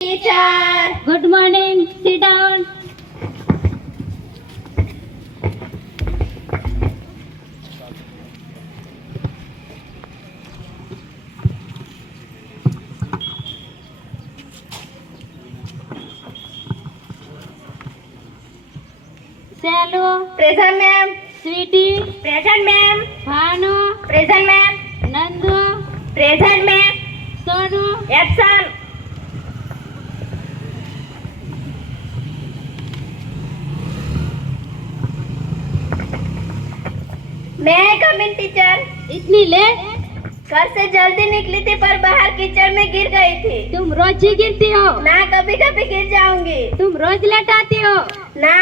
Teacher. Good morning. Sit down. Salu. Present, ma'am. Sweetie. Present, ma'am. Bhanu. Present, ma'am. Nandu. Present, ma'am. Sonu. Absent. May I come in, teacher? इतनी late? घर से जल्दी निकली थी पर बाहर कीचड़ में गिर गई थी। तुम रोज ही गिरती हो। ना कभी कभी गिर जाऊंगी। तुम रोज लेट आती हो। ना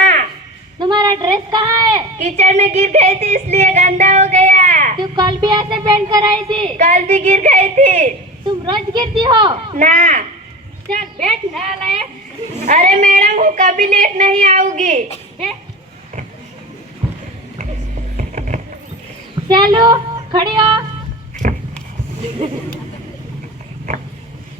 तुम्हारा ड्रेस कहाँ है? कीचड़ में गिर गई थी इसलिए गंदा हो गया। तू कल भी ऐसे पहन कर आई थी। कल भी गिर गई थी। तुम रोज गिरती हो। ना चल बैठ नालायक। अरे मैडम वो कभी लेट नहीं आऊंगी। चलो खड़ी हो।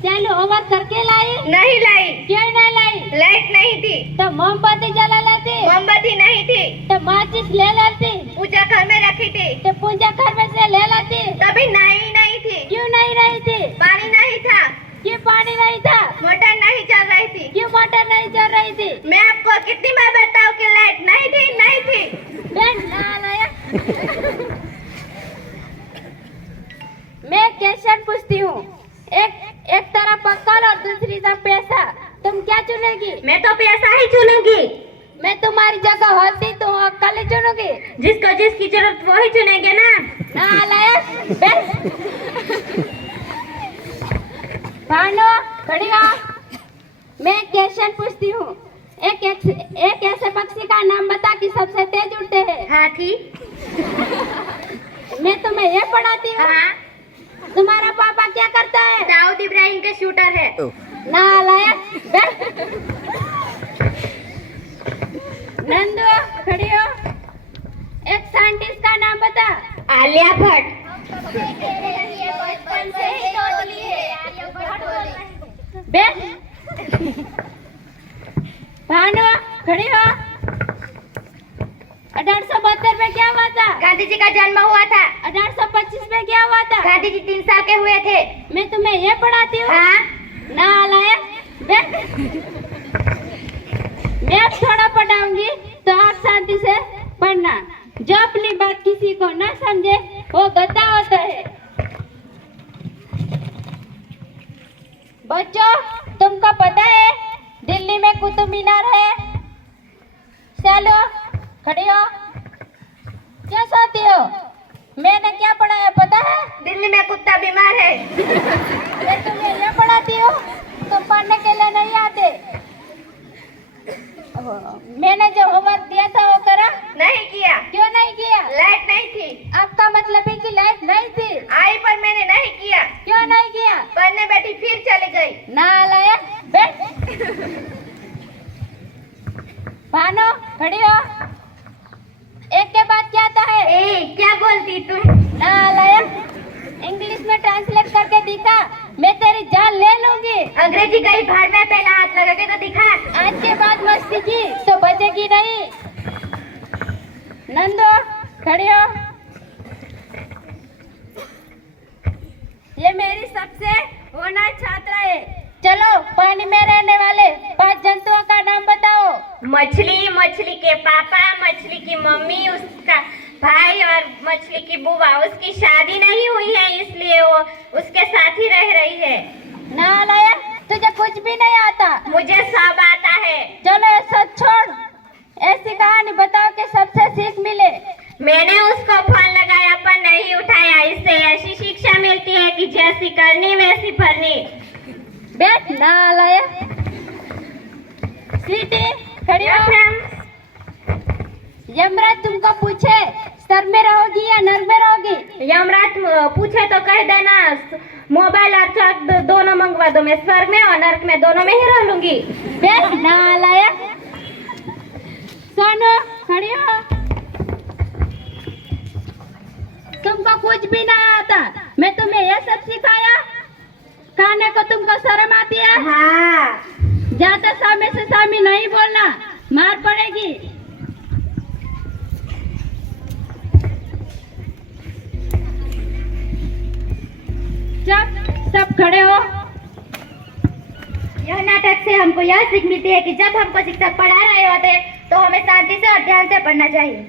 चलो होमवर्क करके लाई? नहीं लाई। क्यों नहीं लाई? लाइट नहीं थी। तो मोमबत्ती जला लेती। मोमबत्ती नहीं थी। तो माचिस ले लेती। पूजा घर में रखी थी। तो पूजा घर में से ले लेती। तभी नहीं थी। क्यों नहीं रही थी? पानी नहीं था। क्यों पानी नहीं था? मोटर नहीं चल रही थी। क्यों मोटर नहीं चल रही थी? मैं आपको कितनी बार बताऊं कि लाइट नहीं थी। बैठ नालायक। मैं क्वेश्चन पूछती हूँ। एक तरफ अक्ल और दूसरी तरफ पैसा। तुम क्या चुनेगी? मैं तो पैसा ही चुनूंगी। मैं तुम्हारी जगह होती तो अक्ल ही चुनूंगी। जिसको जिसकी जरूरत वो ही चुनेंगे ना। नालायक बैठ। भानु खड़ी हो। मैं क्वेश्चन पूछती हूँ। एक ऐसे पक्षी का नाम बता कि सबसे तेज उड़ते हैं। हाथी। मैं तुम्हें ये पढ़ाती हूँ। हाँ। तुम्हारा पापा क्या करता है? दाऊद इब्राहिम के शूटर है। नालायक बैठ। नंदू खड़ी हो। एक साइंटिस्ट का नाम बता। आलिया भट्ट। बैठ। भानु खड़ी हो। 1872 में क्या हुआ था? गांधी जी का जन्म हुआ था। 1825 में क्या हुआ था? गांधी जी 3 साल के हुए थे। मैं तुम्हें ये पढ़ाती हूँ। हाँ। नालायक बैठ। मैं अब थोड़ा पढ़ाऊंगी तो आप शांति से पढ़ना। जो अपनी बात किसी को न समझे वो गधा होता है। बच्चों तुमको पता है दिल्ली में कुतुब मीनार है? चलो खड़ी हो। क्या सोती हो? मैंने क्या पढ़ाया पता है? दिल्ली में कुत्ता बीमार है। मैं तुम्हें ये पढ़ाती हूँ। तुम पढ़ने के लिए नहीं आते। मैंने जो होमवर्क दिया था वो करा? नहीं किया। क्यों नहीं किया? लाइट नहीं थी। आपका मतलब है कि लाइट नहीं थी? आई पर मैंने नहीं किया। क्यों नहीं किया? पढ़ने बैठी फिर चली गई। नालायक बैठ। भानु खड़ी हो। एक के बाद क्या आता है? क्या बोलती तुम? नालायक इंग्लिश में ट्रांसलेट करके दिखा। मैं तेरी जान ले लूंगी। अंग्रेजी गई भाड़ में पहला हाथ लगा के तो दिखा। आज के बाद मस्ती की तो बचेगी नहीं। नंदो खड़ी हो। ये मेरी सबसे होनहार छात्रा है। चलो पानी में रहने वाले 5 जंतुओं का नाम बताओ। मछली, मछली के पापा, मछली की मम्मी, उसका भाई और मछली की बुआ। उसकी शादी नहीं हुई है इसलिए वो उसके साथ ही रह रही है। नालायक तुझे कुछ भी नहीं आता। मुझे सब आता है। चलो ये सब छोड़। ऐसी कहानी बताओ कि सबसे सीख मिले। मैंने उसको फोन लगाया पर नहीं उठाया। इससे ऐसी शिक्षा मिलती है कि जैसी करनी वैसी भरनी। बैठ नालायक। स्वीटी खड़ी हो। यमराज तुमको पूछे सर में रहोगी या नर में रहोगी? यमराज पूछे तो कह देना मोबाइल और चाक दोनों मंगवा दो। मैं स्वर्ग में और नर्क में दोनों में ही रह लूंगी। बैठ नालायक। सोनू खड़ी हो। तुमको कुछ भी नहीं आता। मैं तुम्हें यह सब सिखाया। खाने को तुमको शर्म आती है? हाँ। ज्यादा सामने से सामने नहीं बोलना, मार पड़ेगी। सब खड़े हो। यह नाटक से हमको यह सीख मिलती है कि जब हमको शिक्षक पढ़ा रहे होते तो हमें शांति से और ध्यान से पढ़ना चाहिए।